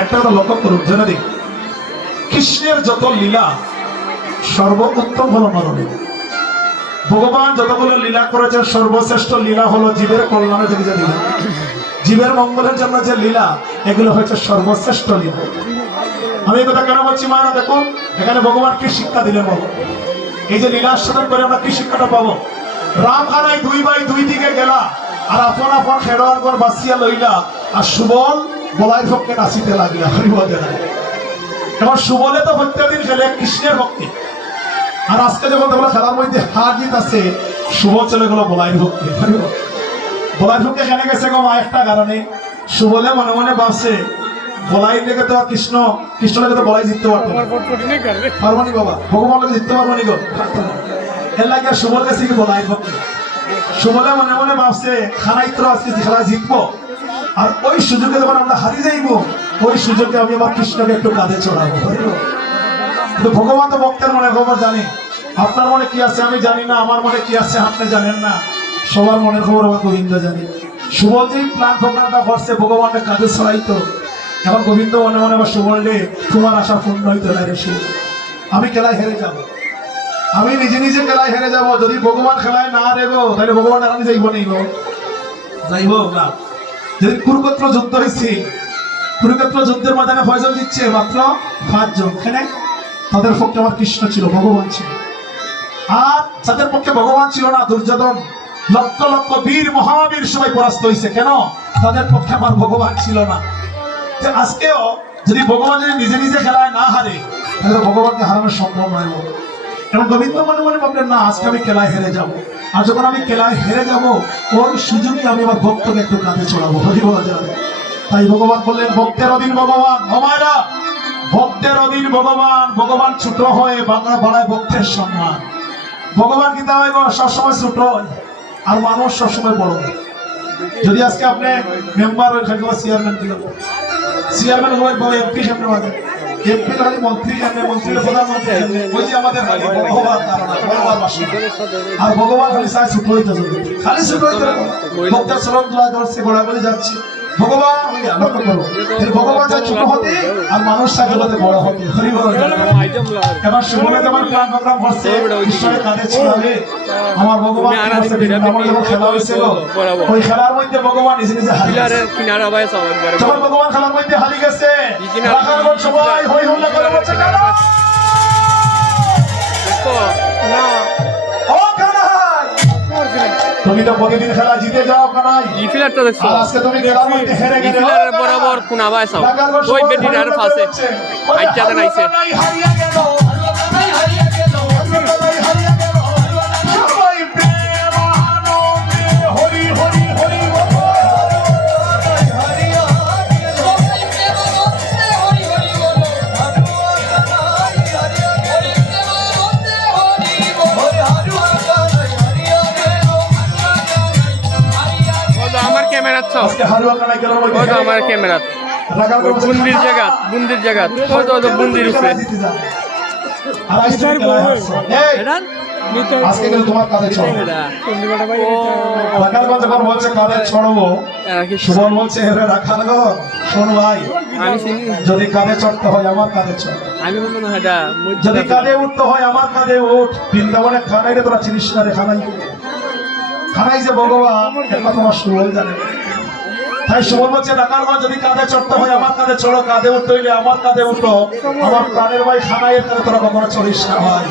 একটা কথা লক্ষ্য করুন, জেনে দিন কৃষ্ণের যত লীলা, সর্বোত্তম হলো নরলীলা ভগবান যতগুলো লীলা করেছেন, সর্বশ্রেষ্ঠ লীলা হলো জীবের কল্যাণে যে যে লীলা। জীবের মঙ্গলের জন্য যে লীলা, এগুলো হচ্ছে সর্বশ্রেষ্ঠ লীলা। আমি এই কথা কেন বলছি মা দেখুন, এখানে ভগবান কি শিক্ষা দিলেন বাবু এই যে লীলা সাধন করে আমরা কি শিক্ষাটা পাবো? রামখানায় দুই বাই দুই দিকে গেলা, আর আপন আপন খেরোয়ার বাসিয়া লইলা আর সুবল বলাই ভক্তে নাচিতে লাগিলা হরিবদে এবার সুবলে তো প্রত্যেকদিন খেলে কৃষ্ণের ভক্তি। আর আজকে যখন তোমরা খেলার মধ্যে হার জিত আছে সুবল চলে গেলো বলাই ভক্তি বলাই ভক্তি এখানে গেছে গো মা, একটা কারণে? সুবলে মনে মনে ভাবছে, বলাই লেগে তো কৃষ্ণ কৃষ্ণ লেগে তো বলাই জিততে পারতো না। পারবানি বাবা? ভগবান লোকে জিততে পারবানি গো? এর লাগে সুবল কাছে কি বলাই ভক্তি? সুবলে মনে মনে ভাবছে, খানাই তো আজকে খেলা জিতবো। আর ওই সুযোগে যখন আমরা হারিয়ে যাইবো, ওই সুযোগে আমি আমার কৃষ্ণকে একটু কাঁধে চড়াবো? কিন্তু ভগবান তো ভক্তের মনে খবর জানে। আপনার মনে কি আছে আমি জানি না, আমার মনে কি আছে আপনি জানেন না। সবার মনের খবর আমার গোবিন্দ জানে। যে প্ল্যান প্রোগ্রামটা করছে ভগবানের কাজে ছড়াইতো এখন গোবিন্দ মনে মনে আবার সুবললে তোমার আশা পূর্ণ হইতো না রে শিব আমি খেলায় হেরে যাব। আমি নিজে নিজে খেলায় হেরে যাব। যদি ভগবান খেলায় না রেগো, তাহলে ভগবান এখানে যাইব নেই গো। যাইব না। যদি কুরুক্ষেত্র যুদ্ধ হয়েছে কুরুক্ষেত্র যুদ্ধের ময়দানে ফয়জল দিচ্ছে মাত্র পাঁচজন এখানে তাদের পক্ষে আমার কৃষ্ণ ছিল, ভগবান ছিল। আর যাদের পক্ষে ভগবান ছিল না, দুর্যোধন, লক্ষ লক্ষ বীর, মহাবীর সবাই পরাস্ত হয়েছে। কেন? তাদের পক্ষে আমার ভগবান ছিল না। যে আজকেও যদি ভগবান যদি নিজে নিজে খেলায় না হারে, তাহলে ভগবানকে হারানো সম্ভব নয়। এবং গোবিন্দ মনে মনে ভাবলেন, না, আজকে আমি খেলায় হেরে যাব। আর যখন আমি খেলায় হেরে যাব, ওই সুযোগে আমি আমার ভক্তকে একটু কাঁধে চড়াবো। হরি যাবে তাই ভগবান বললেন, ভক্তের অধীন ভগবান হমায়রা ভক্তের অধীন ভগবান ভগবান ছোট হয়ে বাংলা বাড়ায় ভক্তের সম্মান। ভগবান কি তা হয় সবসময় ছোট হয়? আর মানুষ সবসময় বড় হয়। যদি আজকে আপনি মেম্বার ওইখানে চেয়ারম্যান দিল চেয়ারম্যান হয়ে এমপি সামনে এমপি মন্ত্রী মন্ত্রী প্রধানমন্ত্রী। ওই যে আমাদের আর ভগবান খালি হইতে খালি ছোট হইতে ভক্তের শ্রম দোয়া ধরছে গোড়াগড়ি যাচ্ছে। ভগবান ওই লক্ষ্য করো ভগবান চায় ছোট হতে আর মানুষ চায় বড় হতে। হরি এবার সুবলে যেমন প্ল্যান প্রোগ্রাম করছে। ঈশ্বরের কাঁধে ছড়াবে আমার ভগবান কি করছে বৃন্দাবনে যখন খেলা হয়েছিল ওই খেলার মধ্যে ভগবান নিজে নিজে হারিয়ে ভগবান খেলার মধ্যে হারিয়ে গেছে সবাই হই হুল্লা করে বলছে কানা? ও কানাই তুমি তো প্রতিদিন খেলা জিতে যাও কানাই ই ফিলারটা দেখছ। আজকে তুমি গেলাম হেরে ই গেলে বরাবর কোন ভাই সব ওই বেটির আর ফাসে। আইটা দেন আইছে। কানাই হারিয়ে বলছে কাঁধে ছড়বো এরা কি সুবল বলছে হেরে রাখার গো শোন ভাই আমি চিনি যদি কাঁধে চড়তে হয় আমার কাঁধে চড়। আমি বলব না এটা যদি কাঁধে উঠতে হয় আমার কাঁধে উঠ। বৃন্দাবনে খানাই রে তোরা চিনিস না রে খানাই। খানাই যে ভগবান এটা তোমার সুবল জানে। তাই সুমন বলছে, ডাকার মা যদি কাঁধে চড়তে হয়, আমার কাঁধে চড়ো, কাঁধে উঠতে আমার কাঁধে উঠো। আমার প্রাণের ভাই খানাইয়ের কাঁধে তোরা কখনো চড়িস না ভাই।